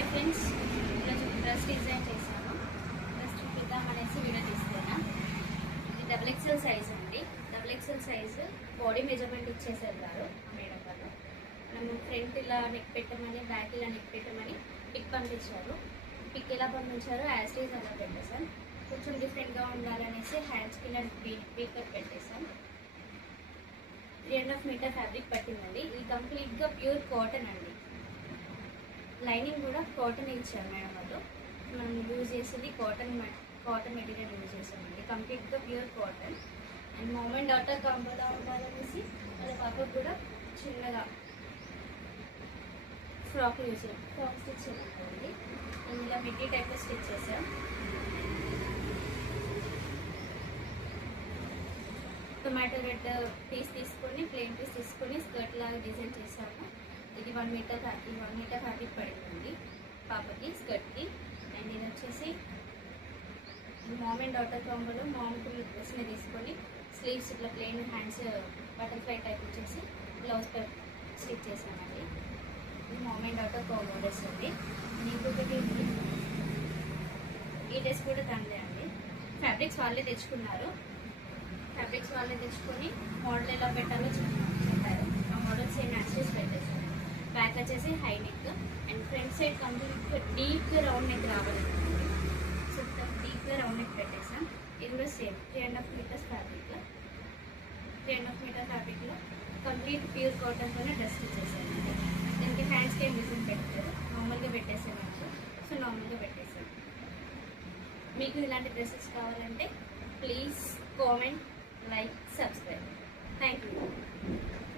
Hi friends, ఈరోజు dress design చేశాను. Dress చూపిద్దామనేసి video తీస్తున్నా. ఇది XXL సైజ్ అండి. XXL సైజు బాడీ మెజర్మెంట్ ఇచ్చేసారు గారు మేడం వాళ్ళు. మనము ఫ్రంట్ ఇలా నెక్ పెట్టమని, బ్యాక్ ఇలా నెక్ పెట్టమని పిక్ పంపించారు. పిక్ ఎలా పంపించారో యాజ్ ఈజ్ అలా పెట్టేసాం. కొంచెం డిఫరెంట్గా ఉండాలనేసి హ్యాండ్స్ కింద పీకప్ పెట్టేసాం. 3.5 మీటర్ ఫ్యాబ్రిక్ పట్టిందండి. ఇది కంప్లీట్గా ప్యూర్ కాటన్ అండి. లైనింగ్ కూడా కాటన్ ఇచ్చారు మేడం వాళ్ళు. మనం యూజ్ చేసేది కాటన్ మెటీరియల్ యూజ్ చేసామండి. కంప్లీట్గా pure cotton. And moment daughter కంబలా ఉండాలనేసి వాళ్ళ పాపకు కూడా చిన్నగా ఫ్రాక్ స్టిచ్ చేయాలండి. ఇలా మిడ్డీ టైప్లో స్టిచ్ చేసాం. టొమాటో రెడ్ పీస్ తీసుకొని, ప్లెయిన్ పీస్ తీసుకొని స్కర్ట్ లాగా డిజైన్ చేసాము. ఇది 1 మీటర్ ఫ్యాబ్రిక్ పడిందండి పాపకి స్కర్ట్కి. అండ్ ఇది వచ్చేసి మామ్ అండ్ డాటర్ కాంబోలో మామ్కి డ్రెస్ని తీసుకొని స్లీవ్స్ ఇట్లా ప్లెయిన్, హ్యాండ్స్ బటర్ఫ్లై టైప్ వచ్చేసి బ్లౌజ్ స్టిచ్ చేసామండి. ఇది mom and daughter combo dress అండి. ఇంకొకటి ఈ డ్రెస్ కూడా దానిదే అండి. ఫ్యాబ్రిక్స్ వాళ్ళే తెచ్చుకున్నారు. ఫ్యాబ్రిక్స్ వాళ్ళే తెచ్చుకొని మోడల్ ఎలా పెట్టాలో చెప్పారు. ఆ మోడల్ సేమ్ యాక్సెస్ పెట్టేసారు. బ్యాక్ వచ్చేసి high neck and front side కంప్లీట్గా డీప్గా రౌండ్ నెక్ రావాలండి. సో డీప్గా రౌండ్ నెక్ పెట్టేసాం. ఇది కూడా సేమ్ 3.5 మీటర్స్ ఫ్యాబ్రిక్. 3.5 మీటర్ ఫ్యాబ్రిక్లో కంప్లీట్ ప్యూర్ కాటన్తోనే డ్రెస్ ఇచ్చేసామండి. దీనికి హ్యాండ్స్కి ఏం డిజైన్ పెట్టారు, నార్మల్గా పెట్టేసాను. సో నార్మల్గా పెట్టేసాం. మీకు ఇలాంటి డ్రెస్సెస్ కావాలంటే please comment, like, subscribe. Thank you.